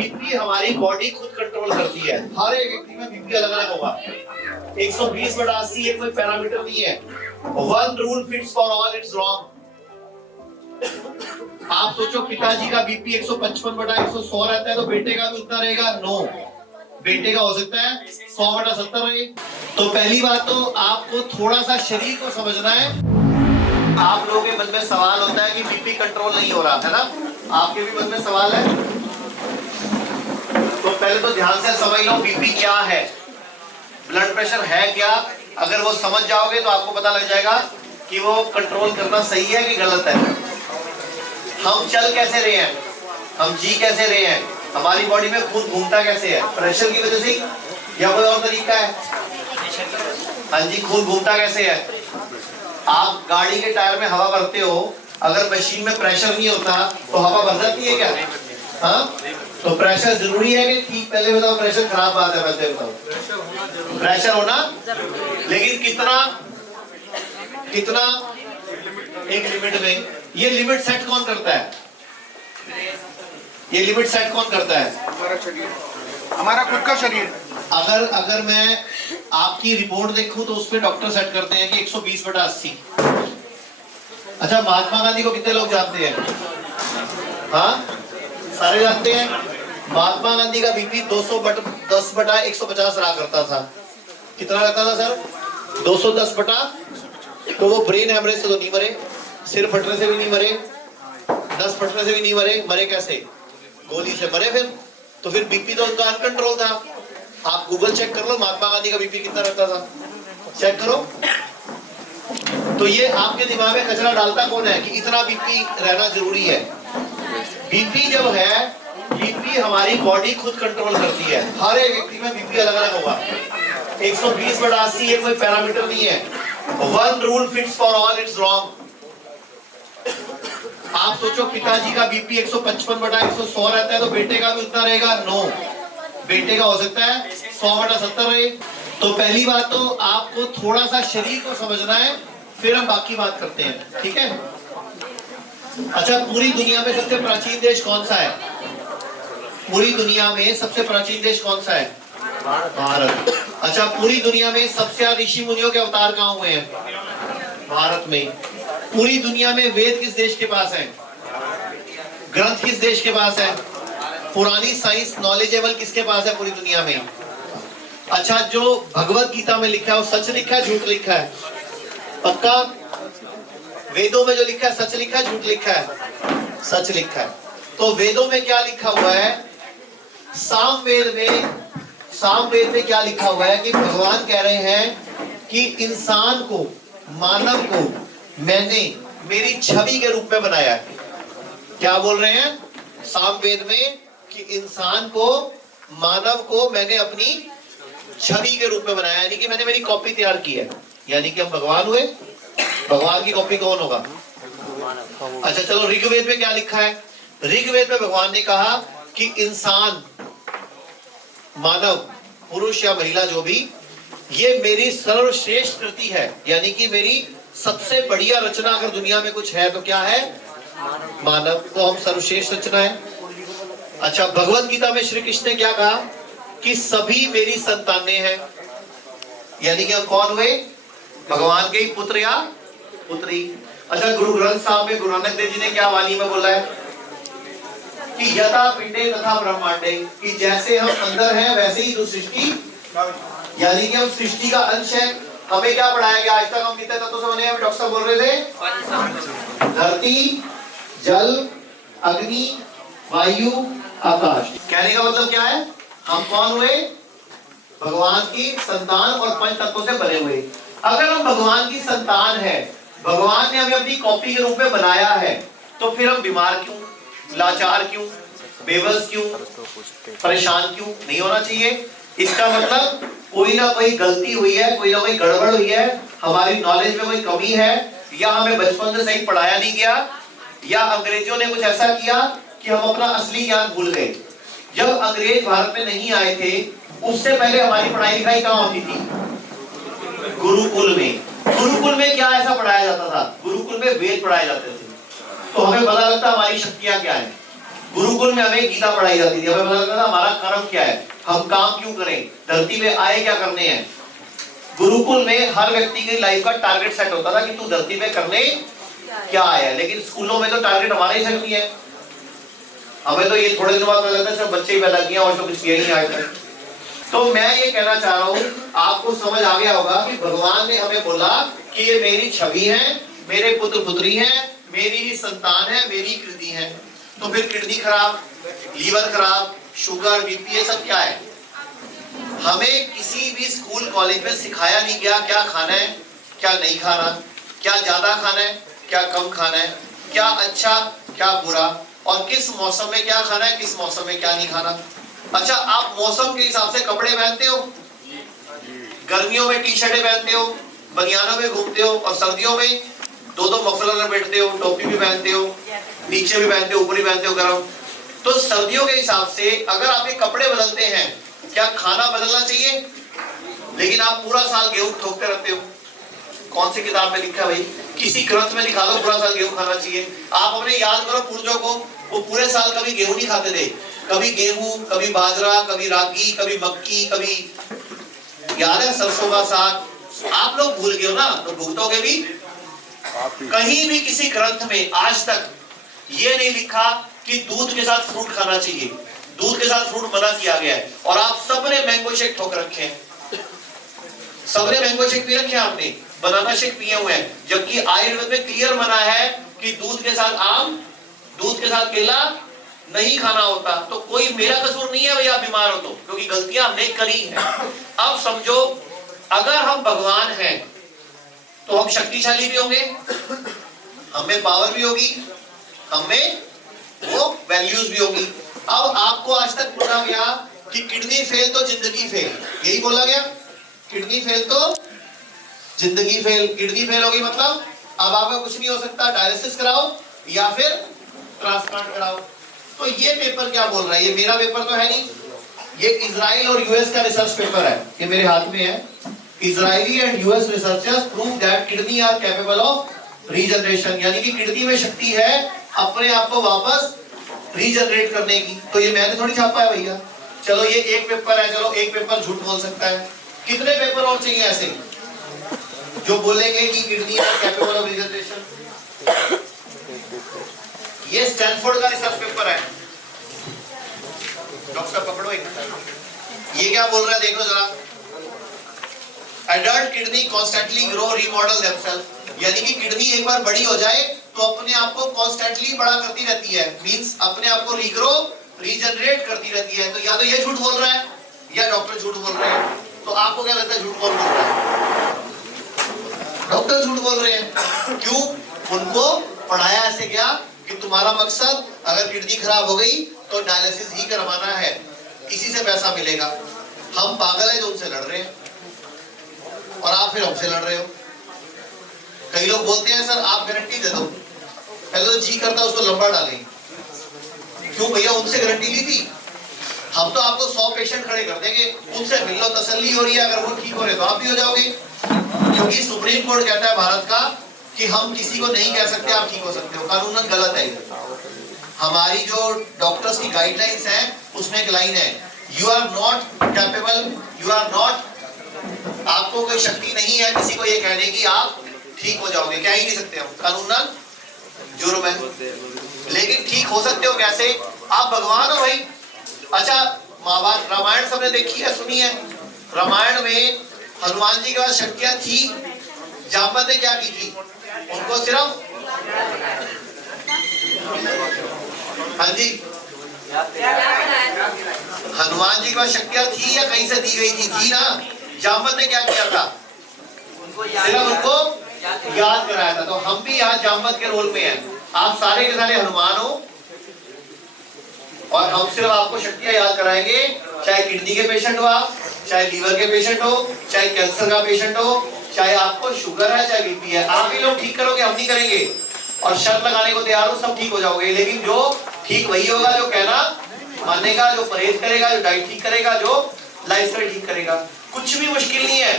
BP हमारी body खुद control करती है। हर एक व्यक्ति में बीपी अलग अलग होगा। 120/80 ये कोई पैरामीटर नहीं है। One rule fits for all, it's wrong. आप सोचो पिताजी का बीपी 155/100 रहता है तो बेटे का भी उतना रहेगा? नो, बेटे का हो सकता है 100/70 रहे। तो पहली बात तो आपको थोड़ा सा शरीर को समझना है। आप लोगों के मन में सवाल होता है कि बीपी कंट्रोल नहीं हो रहा है ना, आपके भी मन में सवाल है। तो पहले तो ध्यान से समझ लो बीपी क्या है, ब्लड प्रेशर है क्या। अगर वो समझ जाओगे तो आपको पता लग जाएगा कि वो कंट्रोल करना सही है कि गलत है। हम चल कैसे रहे हैं, हम जी कैसे रहे हैं, हमारी बॉडी में खून घूमता कैसे है, प्रेशर की वजह से या कोई और तरीका है? हाँ जी, खून घूमता कैसे है? आप गाड़ी के टायर में हवा भरते हो, अगर मशीन में प्रेशर नहीं होता तो हवा भर जाती है क्या? हाँ, तो प्रेशर जरूरी है कि ठीक? पहले बताओ, प्रेशर खराब बात है? पहले बताओ, प्रेशर होना, लेकिन कितना कितना? एक लिमिट में। ये लिमिट सेट कौन करता है? ये लिमिट सेट कौन करता है? हमारा शरीर, हमारा खुद का शरीर। अगर मैं आपकी रिपोर्ट देखूं तो उसमें डॉक्टर सेट करते हैं कि 120/80। अच्छा, महात्मा गांधी को कितने लोग जानते हैं? हाँ, सारे जानते हैं। महात्मा गांधी का बीपी 210/150 रहा करता था। कितना रहता था सर? 210 तो वो ब्रेन हेमरेज से तो नहीं मरे, सिर फटने से भी नहीं मरे, नस फटने से भी नहीं मरे। मरे कैसे? गोली से मरे। फिर फिर बीपी तो उनका अनकंट्रोल था। आप गूगल चेक कर लो, महात्मा गांधी का बीपी कितना रहता था, चेक करो। तो ये आपके दिमाग में कचरा डालता कौन है कि इतना बीपी रहना जरूरी है? बीपी जब है, बीपी हमारी बॉडी खुद कंट्रोल करती है। हर एक व्यक्ति में बीपी अलग अलग होगा। 120/80 ये कोई पैरामीटर नहीं है। One rule fits for all, it's wrong. आप सोचो पिताजी का बीपी 155/100 रहता है तो बेटे का भी उतना रहेगा? नो, बेटे का हो सकता है 100/70 रहे। तो पहली बात तो आपको थोड़ा सा शरीर को समझना है, फिर हम बाकी बात करते हैं, ठीक है? अच्छा, पूरी दुनिया में सबसे प्राचीन देश कौन सा है? पूरी दुनिया में सबसे प्राचीन देश कौन सा है? भारत। अच्छा, पूरी दुनिया में सबसे ज्यादा ऋषि मुनियों के अवतार कहाँ हुए हैं? भारत में। पूरी दुनिया में वेद किस देश के पास है? ग्रंथ किस देश के पास है? पुरानी साइंस नॉलेजेबल किसके पास है पूरी दुनिया में? अच्छा, जो भगवत गीता में लिखा है वो सच लिखा है, झूठ लिखा है? पक्का? वेदों में जो लिखा है सच लिखा है, झूठ लिखा है? सच लिखा है। तो वेदों में क्या लिखा हुआ है? सामवेद में क्या लिखा हुआ है कि भगवान कह रहे हैं कि इंसान को, मानव को मैंने मेरी छवि के रूप में बनाया है। क्या बोल रहे हैं सामवेद में? कि इंसान को, मानव को मैंने अपनी छवि के रूप में बनाया, यानी कि मैंने मेरी कॉपी तैयार की है। यानी कि हम भगवान हुए। भगवान की कॉपी कौन होगा? अच्छा चलो, ऋग्वेद में क्या लिखा है? ऋग्वेद में भगवान ने कहा कि इंसान, मानव, पुरुष या महिला जो भी, ये मेरी सर्वश्रेष्ठ कृति है। यानी कि मेरी सबसे बढ़िया रचना अगर दुनिया में कुछ है तो क्या है? मानव। तो हम सर्वश्रेष्ठ रचना है। अच्छा, भगवत गीता में श्री कृष्ण ने क्या कहा? कि सभी मेरी संतानें हैं। यानी कि हम कौन हुए? भगवान के ही पुत्र या पुत्री। अच्छा, गुरु ग्रंथ साहब में गुरु नानक देव जी ने क्या वाणी में बोला है? कि यथा पिंडे तथा ब्रह्मांडे, कि जैसे हम अंदर हैं वैसे ही जो सृष्टि, यानी कि हम सृष्टि का अंश है। हमें क्या पढ़ाया गया आज तक? हम कितने तत्वों से बने हैं? डॉक्टर साहब बोल रहे थे धरती, जल, अग्नि, वायु, आकाश। कहने का मतलब क्या है? हम कौन हुए? भगवान की संतान और पंच तत्वों से बने हुए। अगर हम भगवान की संतान है, भगवान ने हमें अपनी कॉपी के रूप में बनाया है, तो फिर हम बीमार क्यों, लाचार क्यों, बेबस क्यों, परेशान क्यों नहीं होना चाहिए? इसका मतलब कोई ना कोई गलती हुई है, कोई ना कोई गड़बड़ हुई है, हमारी नॉलेज में कोई कमी है, या हमें बचपन से सही पढ़ाया नहीं गया, या अंग्रेजों ने कुछ ऐसा किया कि हम अपना असली ज्ञान भूल गए। जब अंग्रेज भारत में नहीं आए थे, उससे पहले हमारी पढ़ाई लिखाई कहाँ होती थी? गुरुकुल में। गुरुकुल में क्या ऐसा पढ़ाया जाता था? गुरुकुल में वेद पढ़ाए जाते थे। तो हमें पता लगता हमारी शक्तियां क्या है। गुरुकुल में हमें गीता पढ़ाई जाती थी, हमें पता लगता था हमारा कर्म क्या है, हम काम क्यों करें, धरती में आए क्या करने हैं। गुरुकुल में हर व्यक्ति की लाइफ का टारगेट सेट होता था कि तू धरती में करने क्या आया। लेकिन स्कूलों में तो टारगेट हमारा ही सेट नहीं है। हमें तो ये थोड़े दिन बाद पता लगता है सब बच्चे ही पैदा किए और तो कुछ किया ही नहीं आए थे। तो मैं ये कहना चाह रहा हूँ, आपको समझ आ गया होगा कि भगवान ने हमें बोला कि ये मेरी छवि है, मेरे पुत्र पुत्री हैं, मेरी ही संतान है, मेरी कृति है। तो फिर किडनी खराब, लीवर खराब, शुगर, बीपी, ये सब क्या है? हमें किसी भी स्कूल कॉलेज में सिखाया नहीं गया क्या खाना है, क्या नहीं खाना, क्या ज्यादा खाना है, क्या कम खाना है, क्या अच्छा क्या बुरा, और किस मौसम में क्या खाना है, किस मौसम में क्या नहीं खाना। अच्छा, आप मौसम के हिसाब से कपड़े पहनते हो, गर्मियों में टी शर्टें पहनते हो, बनियानों में घूमते हो, और सर्दियों में दो मफलर में बैठते हो, टोपी भी पहनते हो, नीचे भी पहनते हो, ऊपर भी पहनते हो गर्म। तो सर्दियों के हिसाब से अगर आपके कपड़े बदलते हैं, क्या खाना बदलना चाहिए? लेकिन आप पूरा साल गेहूं ठोकते रहते हो। कौन सी किताब में लिखा है भाई? किसी ग्रंथ में लिखा दो पूरा साल गेहूं खाना चाहिए। आप अपने याद करो पूर्वजों को, वो पूरे साल कभी गेहूं नहीं खाते थे, कभी गेहूं, कभी बाजरा, कभी रागी, कभी मक्की, कभी याद है सरसों का साग। आप लोग भूल गए हो ना, तो भुगतोगे भी। कहीं भी किसी ग्रंथ में आज तक ये नहीं लिखा कि दूध के साथ फ्रूट खाना चाहिए, दूध के साथ फ्रूट मना किया गया है। और आप सबने मैंगो शेक ठोक रखे हैं, सबने मैंगो शेक पी रखे हैं, आपने बनाना शेक पिए हुए हैं, जबकि आयुर्वेद में क्लियर मना है कि दूध के साथ आम, दूध के साथ केला नहीं खाना होता। तो कोई मेरा कसूर नहीं है भैया आप बीमार हो तो, क्योंकि गलतियां हमने करी हैं। अब समझो, अगर हम भगवान हैं तो हम शक्तिशाली भी होंगे, हमें पावर भी होगी, हमें वो वैल्यूज भी होगी। अब आपको आज तक बोला गया कि किडनी फेल तो जिंदगी फेल, यही बोला गया, किडनी फेल तो जिंदगी फेल। किडनी फेल होगी मतलब अब आपका कुछ नहीं हो सकता, डायलिसिस कराओ या फिर ट्रांसप्लांट कराओ। तो ये पेपर क्या बोल रहा है? ये मेरा पेपर तो है नहीं, ये इजराइल और यूएस का रिसर्च पेपर है, ये मेरे हाथ में है। Israeli and US researchers prove that kidney are capable of regeneration, यानी कि किडनी में शक्ति है अपने आप को वापस रीजनरेट करने की। तो ये मैंने थोड़ी छापा है भैया। चलो ये एक पेपर है, चलो एक पेपर झूठ बोल सकता है, कितने पेपर और चाहिए ऐसे जो बोलेंगे कि kidney are capable of regeneration? ये स्टैनफोर्ड का रिसर्च पेपर है। डॉक्टर पकड़ो एक, ये क्या बोल रहा है देखो जरा। Adult kidney constantly grow remodel themselves, यानी कि किडनी एक बार बड़ी हो जाए तो अपने आप को कॉन्स्टेंटली बड़ा करती रहती है, मींस अपने आप को रीग्रो रीजनरेट करती रहती है। तो या तो ये झूठ बोल रहा है या डॉक्टर झूठ बोल रहे हैं। तो आपको क्या लगता है झूठ कौन बोल रहा है? डॉक्टर झूठ बोल रहे हैं। क्यों? उनको पढ़ाया ऐसे क्या कि तुम्हारा मकसद अगर किडनी खराब हो गई तो डायलिसिस ही करवाना है, इसी से पैसा मिलेगा। हम पागल है जो उनसे लड़ रहे हैं और आप फिर हमसे लड़ रहे हो। कई लोग बोलते हैं सर आप गारंटी दे दो, पहले तो जी करता उसको लंबा डालें। क्यों भैया, उनसे गारंटी ली थी, हम तो आपको 100 पेशेंट खड़े कर देंगे, उनसे मिल लो, तसल्ली हो रही है, अगर वो ठीक हो रहे तो आप भी हो जाओगे। क्योंकि सुप्रीम कोर्ट कहता है भारत का कि हम किसी को नहीं कह सकते आप ठीक हो सकते हो, कानूनन गलत है। हमारी जो डॉक्टर्स की गाइडलाइंस हैं उसमें एक लाइन है, you are not capable, you are not, आपको कोई शक्ति नहीं है किसी को ये कहने की आप ठीक हो जाओगे, कह ही नहीं सकते हम, कानूनन जुर्म है। लेकिन ठीक हो सकते हो कैसे? आप भगवान हो भाई। अच्छा, महाभारत रामायण सबने देखी है, सुनी है? रामायण में हनुमान जी के पास शक्तियां थी, जामवंत ने क्या की थी? उनको सिर्फ, हाँ जी, हनुमान जी के पास शक्तियां थी या कहीं से दी गई थी? थी ना। जामवंत ने क्या किया था? सिर्फ उनको याद कराया था। तो हम भी यहाँ जामवंत के रोल में हैं। आप सारे के सारे हनुमान हो और हम सिर्फ आपको शक्तियां याद कराएंगे, चाहे किडनी के पेशेंट हो आप, चाहे लीवर के पेशेंट हो, चाहे कैंसर का पेशेंट हो, चाहे आपको शुगर है, चाहे बीपी है, आप ही लोग ठीक करोगे, हम नहीं करेंगे। और शर्त लगाने को तैयार हो, सब ठीक हो जाओगे। लेकिन जो ठीक वही होगा जो कहना मानेगा, जो परहेज करेगा, जो डाइट ठीक करेगा, जो लाइफस्टाइल ठीक करेगा। कुछ भी मुश्किल नहीं है।